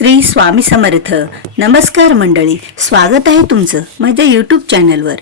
श्री स्वामी समर्थ. नमस्कार मंडळी, स्वागत आहे तुमचं माझ्या यूट्यूब चॅनलवर.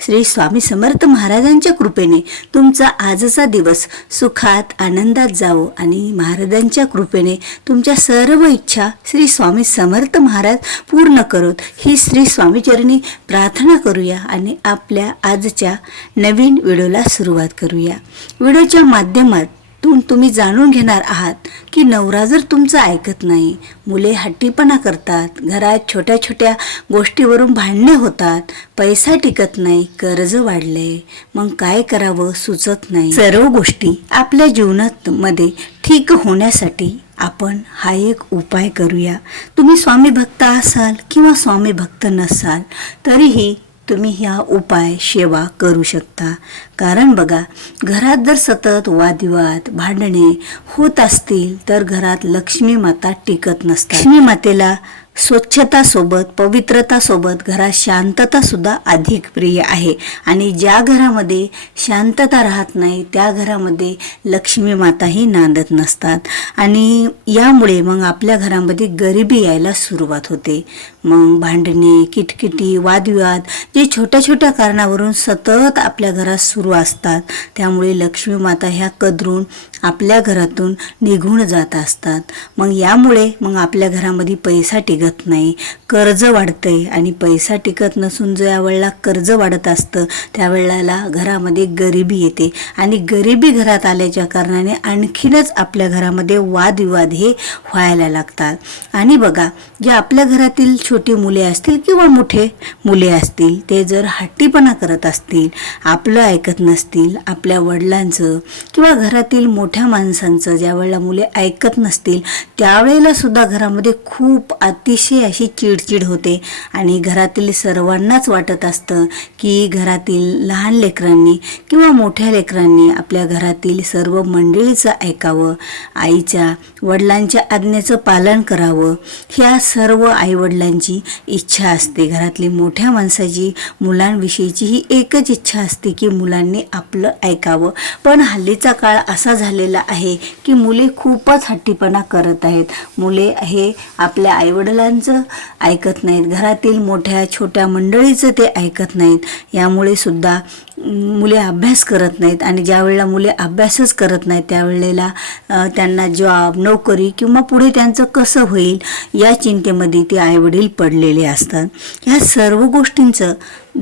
श्री स्वामी समर्थ महाराजांच्या कृपेने तुमचा आजचा दिवस सुखात आनंदात जावो आणि महाराजांच्या कृपेने तुमच्या सर्व इच्छा श्री स्वामी समर्थ महाराज पूर्ण करोत ही श्री स्वामीचरणी प्रार्थना करूया आणि आपल्या आजच्या नवीन व्हिडिओला सुरुवात करूया. व्हिडिओच्या माध्यमात तुम्ही जाणून घेणार आहात की नवरा जर तुमचं ऐकत नाही, मुले हट्टीपणा करतात, घरात छोट्या छोट्या गोष्टीवरून भांडणे होतात, पैसा टिकत नाही, कर्ज वाढले, मग काय करावं सुचत नाही. सर्व गोष्टी आपल्या जीवनात मध्ये ठीक होण्यासाठी आपण हा एक उपाय करूया. तुम्ही स्वामी भक्त असाल किंवा स्वामी भक्त नसाल तरीही तुम्ही ह्या उपाय सेवा करू शकता. कारण बघा, घरात जर सतत वादविवाद भांडणे होत असतील तर घरात लक्ष्मी माता टिकत नसतात. लक्ष्मी मातेला स्वच्छता सोबत पवित्रता सोबत घरात शांतता सुद्धा अधिक प्रिय आहे आणि ज्या घरामध्ये शांतता राहत नाही त्या घरामध्ये लक्ष्मी माताही नांदत नसतात आणि यामुळे मग आपल्या घरामध्ये गरिबी यायला सुरुवात होते. मग भांडणे, किटकिटी, वादविवाद जे छोट्या छोट्या कारणावरून सतत आपल्या घरात सुरू असतात त्यामुळे लक्ष्मी माता ह्या कदरून आपल्या घरातून निघून जात असतात. मग यामुळे मग आपल्या घरामध्ये पैसा टिकत नाही, कर्ज वाढतंय आणि पैसा टिकत नसून ज्या वेळेला कर्ज वाढत असतं त्यावेळेला घरामध्ये गरिबी येते आणि गरिबी घरात आल्याच्या कारणाने आणखीनच आपल्या घरामध्ये वादविवाद हे व्हायला लागतात. आणि बघा, जे आपल्या घरातील छोटी मुले असतील किंवा मोठे मुले असतील ते जर हट्टीपणा करत असतील, आपलं ऐकत नसतील, आपल्या वडिलांचं किंवा घरातील मोठ्या माणसांचं ज्या वेळेला मुले ऐकत नसतील त्यावेळेला सुद्धा घरामध्ये खूप अतिशय अशी चिडचिड होते आणि घरातील सर्वांनाच वाटत असतं की घरातील लहान लेकरांनी किंवा मोठ्या लेकरांनी आपल्या घरातील सर्व मंडळीचं ऐकावं, आईच्या वडिलांच्या आज्ञेचं पालन करावं. ह्या सर्व आईवडिलांची इच्छा असते. घरातली मोठ्या माणसाची मुलांविषयीची ही एकच इच्छा असते की मुलांनी आपलं ऐकावं. पण हल्लीचा काळ असा झालेला आहे की मुले खूपच हट्टीपणा करत आहेत. मुले हे आपल्या आईवडिलांचं ऐकत नाहीत, घरातील मोठ्या छोट्या मंडळीचं ते ऐकत नाहीत. यामुळे सुद्धा मुले अभ्यास करत नाहीत आणि ज्या वेळेला मुले अभ्यासच करत नाहीत त्यावेळेला त्यांना जॉब, नोकरी किंवा पुढे त्यांचं कसं होईल या चिंतेमध्ये ते आईवडील पडलेले असतात. ह्या सर्व गोष्टींचं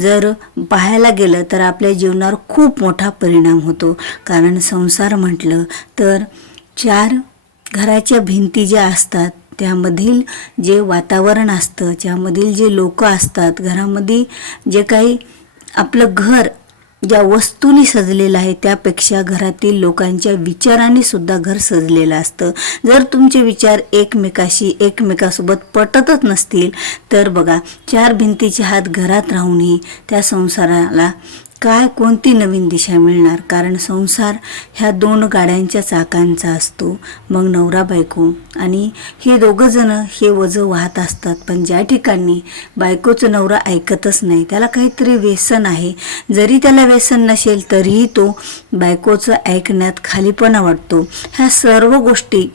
जर पाहायला गेलं तर आपल्या जीवनावर खूप मोठा परिणाम होतो. कारण संसार म्हटलं तर चार घराच्या भिंती ज्या असतात त्यामधील जे वातावरण असतं, त्यामधील जे लोक असतात, घरामध्ये जे काही आपलं घर ज्या वस्तूंनी सजलेलं आहे त्यापेक्षा घरातील लोकांच्या विचारांनी सुद्धा घर सजलेलं असतं. जर तुमचे विचार एकमेकासोबत पटतच नसतील तर बघा, चार भिंतीच्या आत घरात राहूनही त्या संसाराला कोणती नवीन दिशा मिळणार. कारण संसार ह्या दोन गाड्यांच्या चाकांचा असतो. मग नवरा बायको आणि हे दोघं जण हे वजं वाहत असतात. पण ज्या ठिकाणी बायकोचं नवरा ऐकतच नाही, त्याला काहीतरी व्यसन आहे, जरी त्याला व्यसन नसेल तरीही तो बायकोचं ऐकण्यात खालीपणा वाटतो. ह्या सर्व गोष्टी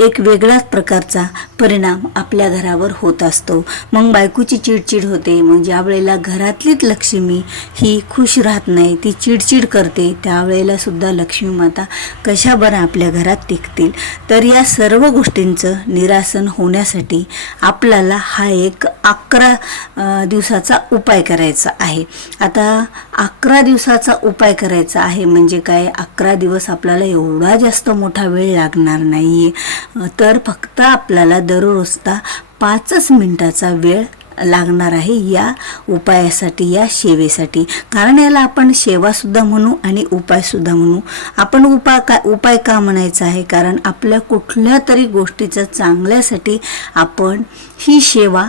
एक वेगळ्याच प्रकारचा परिणाम आपल्या घरावर होत असतो. मग बायकोची चिडचिड होते. मग ज्या वेळेला घरातलीच लक्ष्मी ही खुश राहत नाही, ती चिडचिड करते, त्यावेळेला सुद्धा लक्ष्मी माता कशा बरं आपल्या घरात टिकतील. तर या सर्व गोष्टींचं निरासन होण्यासाठी आपल्याला हा एक 11 दिवसाचा उपाय करायचा आहे. आता 11 दिवसाचा उपाय करायचा आहे म्हणजे काय, 11 दिवस आपल्याला एवढा जास्त मोठा वेळ लागणार नाही. तर फक्त आपल्याला दररोजचा 5 मिनिटाचा वेळ लागणार आहे या उपायासाठी, या सेवेसाठी. कारण याला आपण सेवासुद्धा म्हणू आणि उपायसुद्धा म्हणू. आपण उपाय का म्हणायचा आहे, कारण आपल्या कुठल्या तरी गोष्टीचं चांगल्यासाठी आपण ही सेवा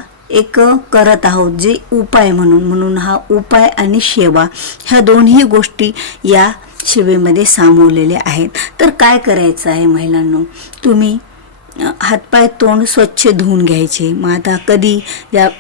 करत आहोत, जे उपाय म्हणून हा उपाय आणि सेवा ह्या दोन्ही गोष्टी या सेवेमध्ये सामावलेल्या आहेत. तर काय करायचं आहे महिलांनो, तुम्ही हातपाय तोंड स्वच्छ धुवून घ्यायचे. मग आता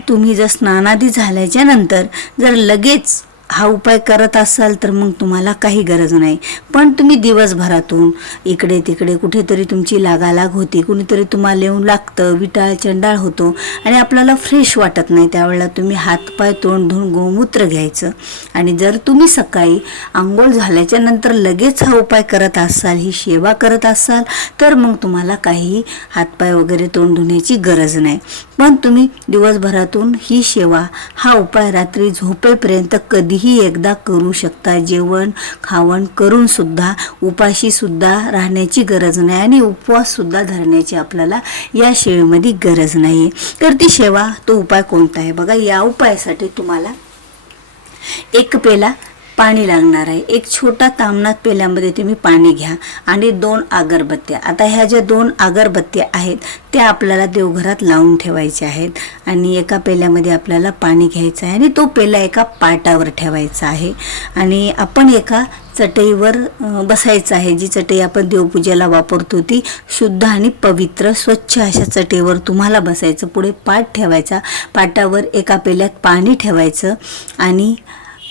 तुम्ही जर स्नानादी झाल्याच्या नंतर जर लगेच हा उपाय करत असाल तर मग तुम्हाला काही गरज नाही. पण तुम्ही दिवसभरातून इकडे तिकडे कुठेतरी तुमची लागालाग होती, कुणीतरी तुम्हाला येऊन लागतं, विटाळ चंडाळ होतो आणि आपल्याला फ्रेश वाटत नाही, त्यावेळेला तुम्ही हातपाय तोंड धुवून गोमूत्र घ्यायचं. आणि जर तुम्ही सकाळी आंघोळ झाल्याच्या नंतर लगेच हा उपाय करत असाल, ही सेवा करत असाल, तर मग तुम्हाला काही हातपाय वगैरे तोंड धुण्याची गरज नाही. पण तुम्ही दिवसभरातून ही सेवा, हा उपाय रात्री झोपेपर्यंत कधीही एकदा करू शकता. जेवण खावण करून सुद्धा उपाशी सुद्धा राहण्याची गरज नाही आणि उपवास सुद्धा धरण्याची आपल्याला या सेवेमध्ये गरज नाही. तर ती सेवा, तो उपाय कोणता आहे बघा. या उपायासाठी तुम्हाला 1 पेला पाणी लागणार आहे. एक छोटा तामणात पेल्यामध्ये तुम्ही पाणी घ्या आणि 2 अगरबत्त्या. आता ह्या ज्या 2 अगरबत्त्या आहेत त्या आपल्याला देवघरात लावून ठेवायच्या आहेत. आणि एका पेल्यामध्ये आपल्याला पाणी घ्यायचं आहे आणि तो पेला एका पाटावर ठेवायचा आहे. आणि आपण एका चटईवर बसायचं आहे. जी चटई आपण देवपूजेला वापरतो ती शुद्ध आणि पवित्र स्वच्छ अशा चटईवर तुम्हाला बसायचं. पुढे पाट ठेवायचा, पाटावर एका पेल्यात पाणी ठेवायचं आणि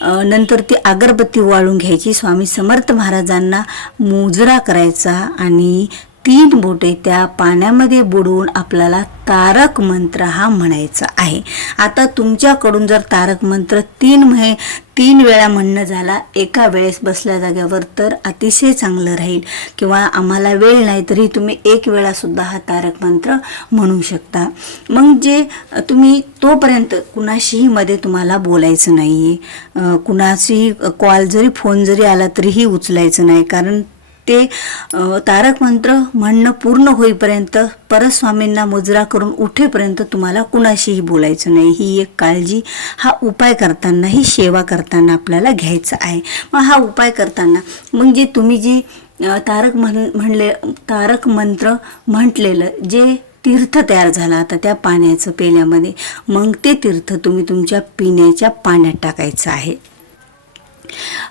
नंतर ती अगरबत्ती वाळून घ्यायची. स्वामी समर्थ महाराजांना मुजरा करायचा आणि 3 बोटे त्या पाण्यामध्ये बुडवून आपल्याला तारक मंत्र हा म्हणायचा आहे. आता तुमच्याकडून जर तारक मंत्र 3 वेळा म्हणणं झाला एका वेळेस बसल्या जाग्यावर तर अतिशय चांगलं राहील. किंवा आम्हाला वेळ नाही तरी तुम्ही 1 वेळा सुद्धा हा तारक मंत्र म्हणू शकता. मग जे तुम्ही तोपर्यंत कुणाशीही मध्ये तुम्हाला बोलायचं नाही आहे. कुणाशी कॉल जरी फोन जरी आला तरीही उचलायचं नाही, कारण ते तारक मंत्र म्हणणं पूर्ण होईपर्यंत, परत स्वामींना मुजरा करून उठेपर्यंत तुम्हाला कुणाशीही बोलायचं नाही. ही एक काळजी हा उपाय करताना, ही सेवा करताना आपल्याला घ्यायचं आहे. मग हा उपाय करताना मग जे तुम्ही जे तारक मंत्र म्हटलेलं जे तीर्थ तयार झाला आता त्या पाण्याचं पेल्यामध्ये, मग ते तीर्थ तुम्ही तुमच्या पिण्याच्या पाण्यात टाकायचं आहे.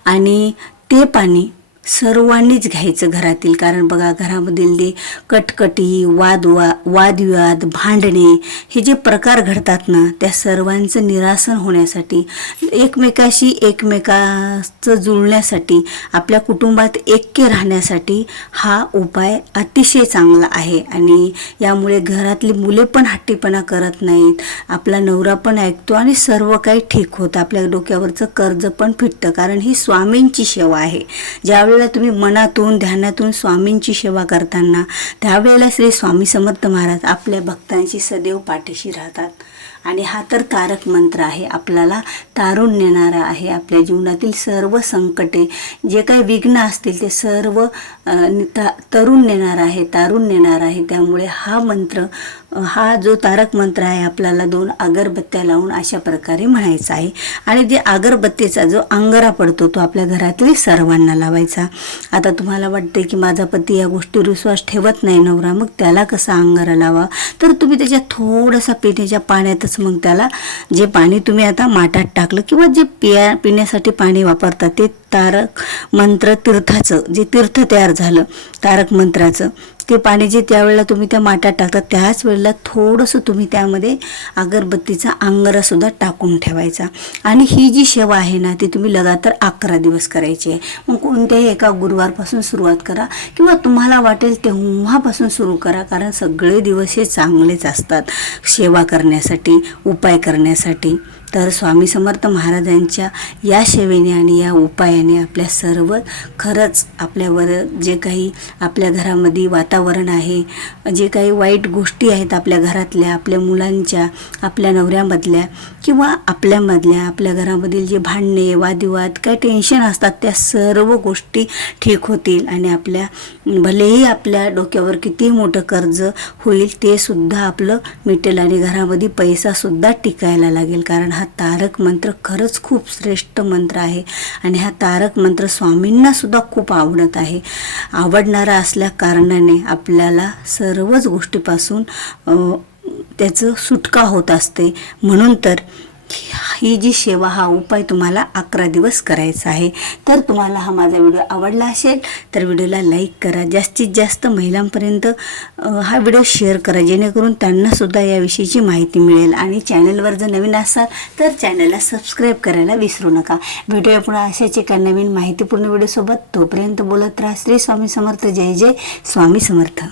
आणि ते पाणी सर्वांनीच घ्यायचं घरातील. कारण बघा, घरामधील ते कटकटी, वादविवाद, भांडणे हे जे प्रकार घडतात ना, त्या सर्वांचं निरासन होण्यासाठी, एकमेकाचं जुळण्यासाठी, आपल्या कुटुंबात ऐक्य राहण्यासाठी हा उपाय अतिशय चांगला आहे. आणि यामुळे घरातली मुले पण हट्टीपणा करत नाहीत, आपला नवरा पण ऐकतो आणि सर्व काही ठीक होतं. आपल्या डोक्यावरचं कर्ज पण फिटतं, कारण ही स्वामींची सेवा आहे. ज्यावेळेला तुम्ही मनातून ध्यानातून स्वामींची सेवा करताना त्यावेळेला श्री स्वामी समर्थ महाराज आपल्या भक्तांची सदैव पाठीशी राहतात. आणि हा तर तारक मंत्र आहे, आपल्याला तारून नेणारा आहे. आपल्या जीवनातील सर्व संकटे, जे काही विघ्न असतील ते सर्व तारून नेणार आहे. त्यामुळे हा जो तारक मंत्र आहे आपल्याला 2 अगरबत्त्या लावून अशा प्रकारे म्हणायचा आहे. आणि जे अगरबत्तीचा जो अंगारा पडतो तो आपल्या घरातील सर्वांना लावायचा. आता तुम्हाला वाटते की माझा पती या गोष्टीवर विश्वास ठेवत नाही नवरा, मग त्याला कसा अंगारा लावा, तर तुम्ही त्याच्यात थोडासा पिण्याच्या पाण्यातच मग त्याला, जे पाणी तुम्ही आता माठात टाकलं किंवा जे पिण्यासाठी पाणी वापरतात ते तारक मंत्र तीर्थाचं जे तीर्थ तयार झालं तारक मंत्राचं, ते पाणी जे त्यावेळेला तुम्ही त्या माठात टाकतात त्याच वेळेला थोडंसं तुम्ही त्यामध्ये अगरबत्तीचा अंगारा सुद्धा टाकून ठेवायचा. आणि ही जी सेवा आहे ना ती तुम्ही लगातार 11 दिवस करायची आहे. मग कोणत्याही एका गुरुवारपासून सुरुवात करा किंवा तुम्हाला वाटेल तेव्हापासून सुरू करा, कारण सगळे दिवस हे चांगलेच असतात सेवा करण्यासाठी, उपाय करण्यासाठी. तर स्वामी समर्थ महाराजांच्या या सेवेने आणि या उपायाने आपल्या सर्व खरंच आपल्यावर जे काही आपल्या घरामध्ये वातावरण आहे, जे काही वाईट गोष्टी आहेत आपल्या घरातल्या, आपल्या मुलांच्या, आपल्या नवऱ्यामधल्या किंवा आपल्यामधल्या, आपल्या घरामधील जे भांडणे, वादविवाद, काही टेन्शन असतात त्या सर्व गोष्टी ठीक होतील. आणि भलेही आपल्या डोक्यावर किती मोठं कर्ज होईल ते सुद्धा आपलं मिटेल आणि घरामध्ये पैसासुद्धा टिकायला लागेल. कारण हा तारक मंत्र खरंच खूप श्रेष्ठ मंत्र आहे आणि हा तारक मंत्र स्वामींना सुद्धा खूप आवडत आहे. आवडणारा असल्या कारणाने आपल्याला सर्वच गोष्टीपासून त्याचं सुटका होत असते. म्हणून तर ही जी सेवा, हा उपाय तुम्हाला 11 दिवस करायचा आहे. तर तुम्हाला हा माझा व्हिडिओ आवडला असेल तर व्हिडिओला लाईक करा, जास्तीत जास्त महिलांपर्यंत हा व्हिडिओ शेअर करा, जेणेकरून त्यांनासुद्धा याविषयीची माहिती मिळेल. आणि चॅनलवर जर नवीन असाल तर चॅनलला सबस्क्राईब करायला विसरू नका. भेटूया पुन्हा अशाच एका नवीन माहितीपूर्ण व्हिडिओसोबत. तोपर्यंत बोलत राहा. श्री स्वामी समर्थ. जय जय स्वामी समर्थ.